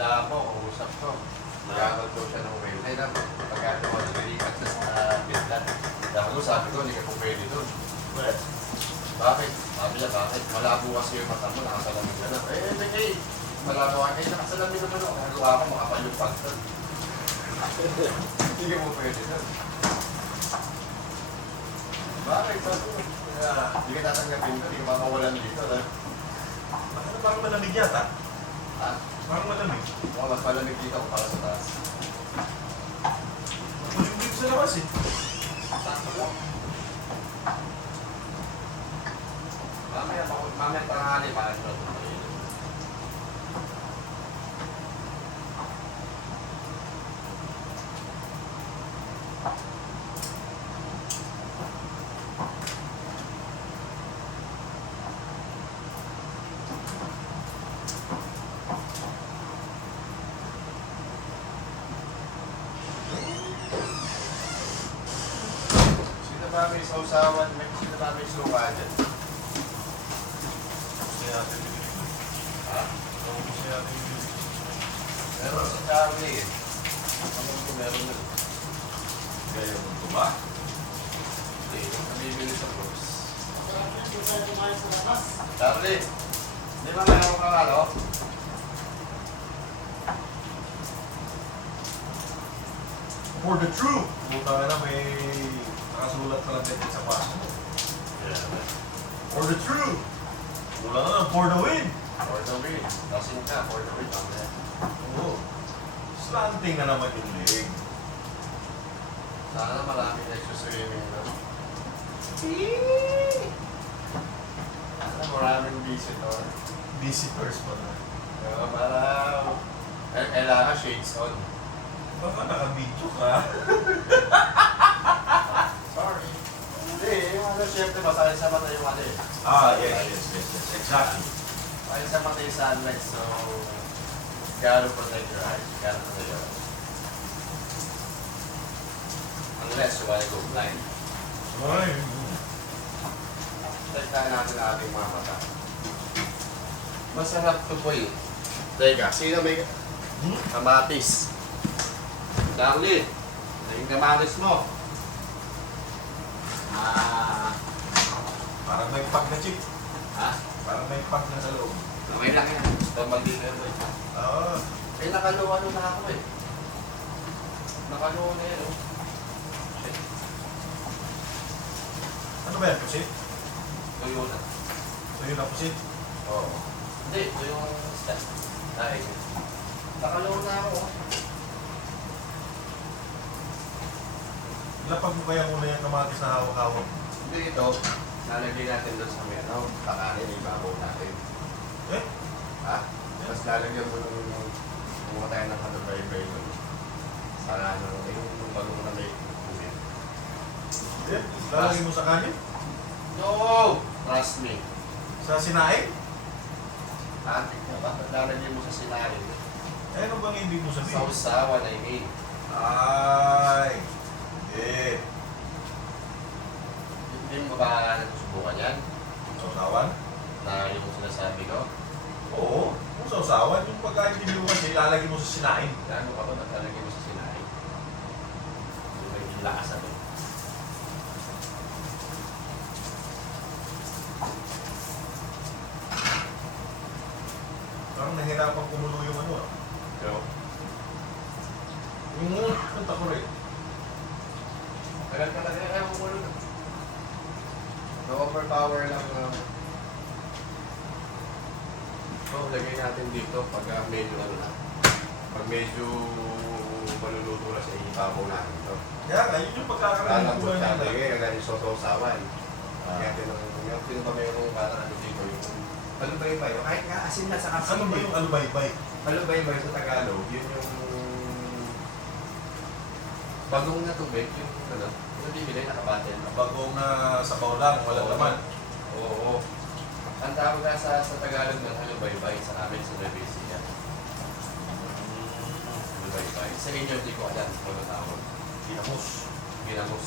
Kailangan mo, kausap ko. Magkakaroon daw siya ng well. Ay lang, pagkakaroon ko nilipat siya sa Vietnam. Dahil ko sabi ko, hindi ka po pwede doon. Bakit? Sabi niya, bakit? Malabo kasi yung mata mo, nakasalamin ka na. Eh, malabo ka kayo, nakasalamin naman ako. Nagawa ko, makapal yung pagtag. Hindi ka po pwede doon. Bakit? Sabi ko, hindi ka tatanggapin doon, hindi ka makawalan dito. Ano parang malamig yata? Ha? Parang malamig. Mukhang mas malamig dito kung para sa taas. Malamig dito sa labas eh. Sakto lang. Mamaya tanghali para siya ito. Sino ba may sausawan? Sino ba may suka dyan? Gusto natin yung Ha? gusto natin yung Meron sa Charlie. Ano ko meron nun? gaya mo ito ba? Hindi, yung nabibili sa Brooks. Charlie, di ba meron kang ano? For the truth! Buta na may nakasulat pala din sa paso mo. For the truth! Wala na lang, for the win! For the win. Lasing ka, for the win. Mamaya. Oo. Slanting na naman yung leg. Sana maraming nagsuswimming no? Sana maraming visitor. Visitors pa na. Para kailangan shades on. Baka naka-video ka. Sorry. Hindi, yung ano, syempre masakit sa mata yung ano eh. Yes. Exactly. Masakit sa mata yung sunlight, so gotta protect your eyes. Gotta protect your eyes. Unless you wanna go blind. Ay. Tagtaan natin ang ating mga mata. Masarap to po eh. Teka, sino may kamatis? Charlie, yung kamatis mo. Parang may pack na chip. Ha? Parang may pack na sa loob. Okay lang yan. Ito mag-deliver eh. Oo. Eh, nakaluwa na ako eh. Nakaluwa na yan oh. Shit. Ano ba yan, pusit? Tuyo na. Tuyo na pusit? Oo. Hindi, ito yung staff. Ay, nakaluwa na ako. Lapag mo kaya muna yung kamatis na hawak-hawak. Hindi ito, lalagay natin doon sa ano, kakanin, ibabaw natin. Eh? Ha? Tapos lalagyan mo nung kumuha tayo ng kalabay-bay doon. Sa ano, yung bago mo na may kumin. Eh? Lalagay mo sa kanin? No! Trust me. Sa sinaing? Antik na ba? Lalagyan mo sa sinarin. Eh, ano bang ibig mo sabihin? Sausawan, I mean. Ay! Eh! Hindi mo ba nasusubukan yan? Sausawan? Na yung sinasabi ko? Oo. Kung sausawan, yung pagkain din mo kasi ilalagay mo sa sinaing. Gaano ka ba naglalagay mo sa sinarin? Yung may lakas ano? Parang nahirapan kumulo yung ano ah. So, Yung kanta ko rin. tagal ka talaga kaya kumulo na. Na-overpower lang So, lagay natin dito pag medyo ano na. Pag medyo maluluto na sa ibabaw natin ito. Kaya nga, yun yung pagkakaroon Lalambot ko siya. lang Lagay ang galing sosawan. Ah. Kaya tinanong, sino ba mayroong parang ano dito yung palubaybay. O kahit nga asin na sa asin. Ano ba yung alubaybay? Palubaybay sa Tagalog, yun yung bagong na tubig, yung ano, yung bibili nakabatin. Bagong sabaw lang, walang laman. Oo. Ang tawag nga sa Tagalog ng halubaybay sa amin sa Nueva Ecija. Halubaybay. Sa inyo, hindi ko alam kung ano tawag. Ginamos. Ginamos.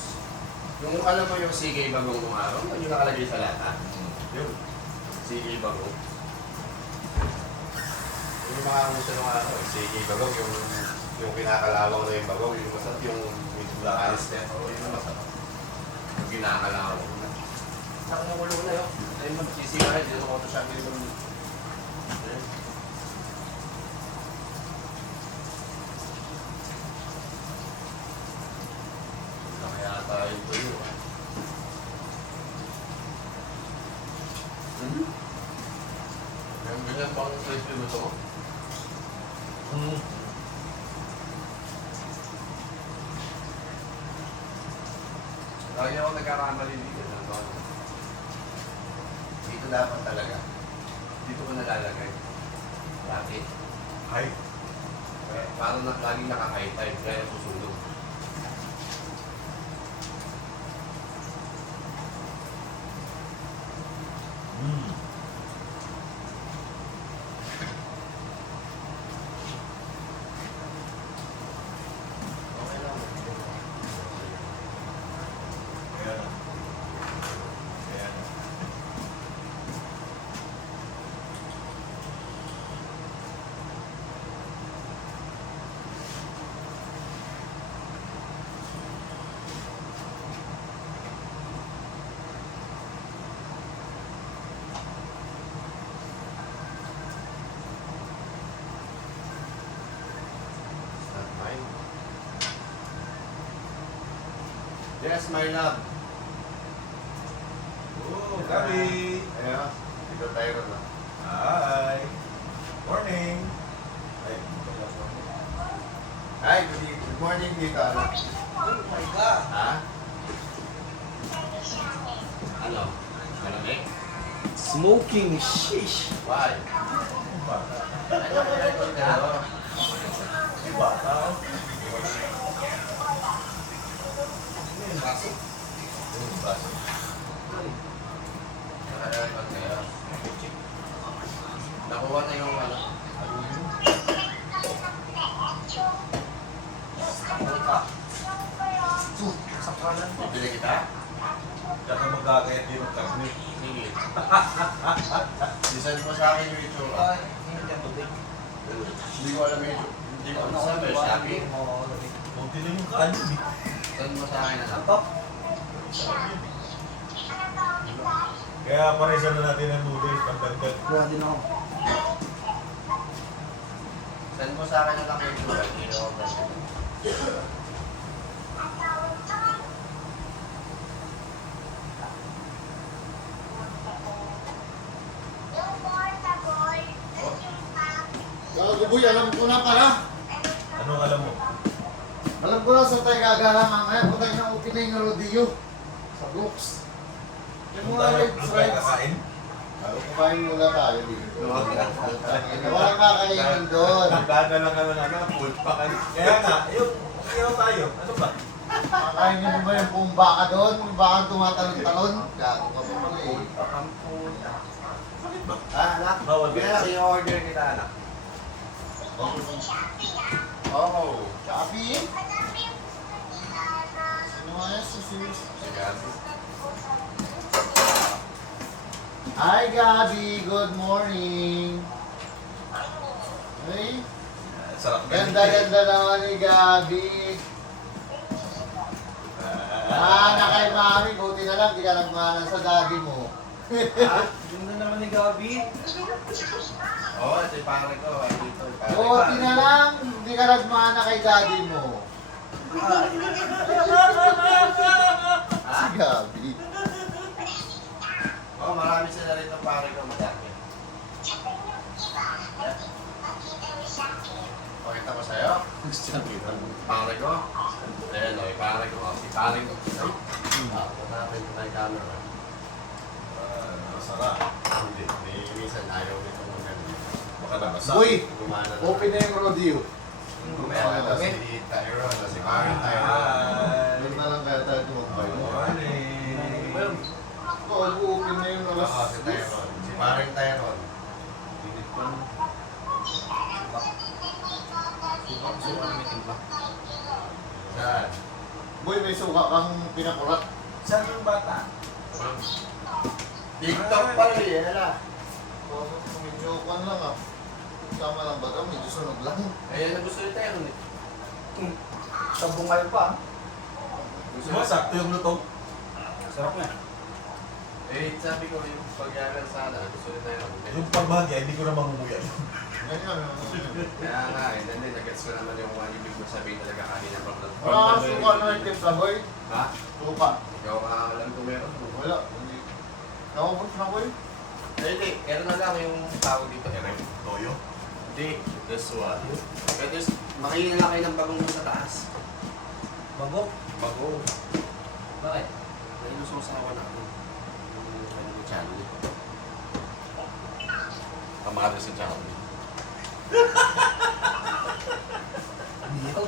Yung alam mo yung sige bagong nung araw, yung nakalagay sa lata. Yun. Sige bagong. Yung makakita siya ng ano, sige bagong yung kinakalawang na yung bagong, yung masarap yung medyo alis na. Oo, yun yung masarap. Yung kinakalawang na. Saka yung ulo na yun. Ay magsisira, dito ko ito siya yung... Kaya tayo ito yun. Yung ganyan bang size mo ito? Lagi ako nagkakamali dito. Dito dapat talaga. Dito ko nalalagay. Bakit? Ay. Parang laging naka-high tide, kaya susunod. Okay lang. Ayan na. Ayan na. It's not mine. Yes, my love. Oh, Gabi. Ayan. Dito tayo na. Hi. Morning. Ay, Hi, good morning dito. Ano? oh my God. Ha? Ano? Malamig? Smoking shish. Why? Yung bata. Ano ba yung kondero? Yung bata. Yung baso? Yung baso. Ano yung kondero? Nakuha na yung ano? Bibili kita? Diyan ka magkakayat din ng karne. Sige. Isend mo sa akin yung itsura. Hindi ko alam yung itsura. Hindi ko alam sa Shopee. Kunti lang yung kanin eh. Send mo sa akin na lang. Kaya paresan na natin ang noodles pagdagdag. Wala din ako. Send mo sa akin na lang yung itsura. Hindi ko alam. Gago boy, alam ko na pala. Anong alam mo? Alam ko na sa tayo gagala mamaya. Putay na upin na yung rodeo. Sa Brooks. Yung mga rides, Doon tayo rides. kakain? Kumain muna tayo dito. Walang kakainin doon. Nagdada lang ka ng ano, full pack. Kaya nga, yung iyaw tayo. Ano ba? Kakainin mo ba yung buong baka doon? Yung baka tumatalon-talon? Gago ka pa pala eh. Bakit ba? Ah, anak? Bawal ba? Kaya i-order kita, anak. Oo. Shopee? Sino nga yan? Si Gabi. Hi Gabi, good morning. Hey, Sarap ka ganda-ganda naman ni Gabi. Na kay mami, buti na lang, di ka nagmana sa daddy mo. Ganda naman ni Gabi. Oo, ito yung pare ko. Ay, dito yung pare ko. Buti na lang, di ka nagmana kay daddy mo. Si Gabi. Oo, marami sila rito pare ko. Madami. Pakita ko sa'yo. Pare ko. Ayan, o, pare ko. Si pare ko. Ah, hanapin ko na yung camera. Sarap. Hindi. Minsan ayaw nito mo ganun. Baka nabasa. Boy, Gumana na. open na yung rodeo. Gumana na si Tyrone. Si Karen Tyrone. Doon na lang kaya tayo tumabay. Morning. Oo, open na yung alas. Oo, si Tyrone. Si Karen Tyrone. Saan? Boy, may suka kang pinakulat. Saan yung bata? TikTok pa rin, yan na. Medyo kwan lang ah. Tama lang ba ito? Medyo sunog lang. Ayan ang gusto ni Teron eh. Sa bungal pa. Gusto Diba, sakto yung luto. Sarap nga. Eh, sabi ko yung pagyagan sana, gusto ni Teron. Yung pagbahagya, hindi ko na mamumuya. Ganyan. Kaya nga eh, then nag-gets ko naman yung mga ibig mo sabihin talaga kanina from the Wala kang suka na yung timpla, boy. Ha? Suka. Ikaw nga alam ko meron. Wala. Hindi. Nakabot na, boy. Hindi, meron na lang yung tawag dito. Toyo. Hindi, this one. Pero there's, makingin na lang kayo ng bagong sa taas. Bago? Bago. Bakit? May lususawa na ako. Yung channel. Kamado sa channel. Ayaw.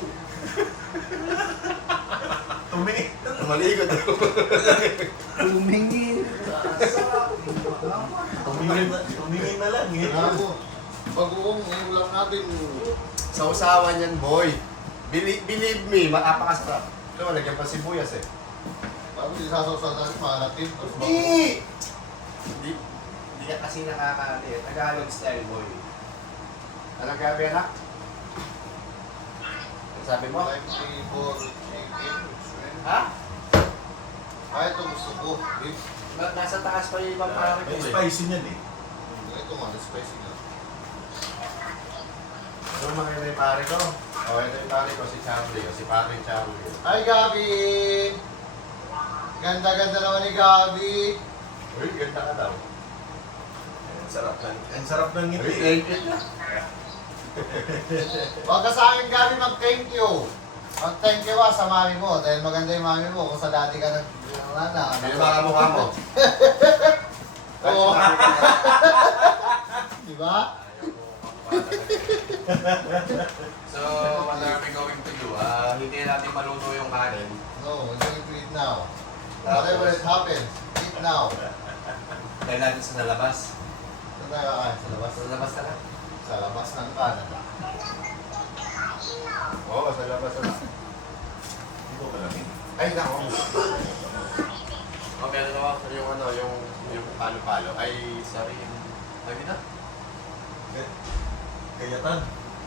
Tumi. Maligod ako. Tumingin. Tumingin na lang eh. Ako. Bagoong, ngayon lang natin. Sa usawan yan, boy. Believe me, makapakasarap. Ito, lagyan pa sibuyas eh. Bago isasawsaw natin, makalatin. Hindi ka kasi nakakali eh. Tagalog style, boy. Ano gabi, anak? Ano sabi mo? Time for chicken. Ha? Ah, ito gusto ko. Beef. Nasa taas pa yung ibang pare ko May eh. spicy niyan eh. Ito man, spicy na. Ito mga ito yung pare ko. O, ito yung pare ko, si Charlie. O, si pare Charlie. Hi, Gabi! Ganda-ganda naman ni Gabi. Uy, ganda ka daw. Ang sarap ng, ang sarap ng Uy, ngiti. thank you. Huwag ka sa akin, Gabi, mag-thank you. Mag-thank you sa mami mo. Dahil maganda yung mami mo. Kung sa dati ka Hindi ba kamukha mo? Oo. Di ba? So, what are we going to do? Hindi natin maluto yung kanin. No, we're going to eat now. Whatever it happens, eat now. Dahil natin sa labas. Saan tayo kakain? Sa labas? Sa labas na lang. Sa labas ng Canada. Oo, sa labas na lang. Hindi ko alam eh. Ay, nako. Okay, ano ako yung ano, yung palo-palo. Ay, sorry. Lagi na? Gayatan.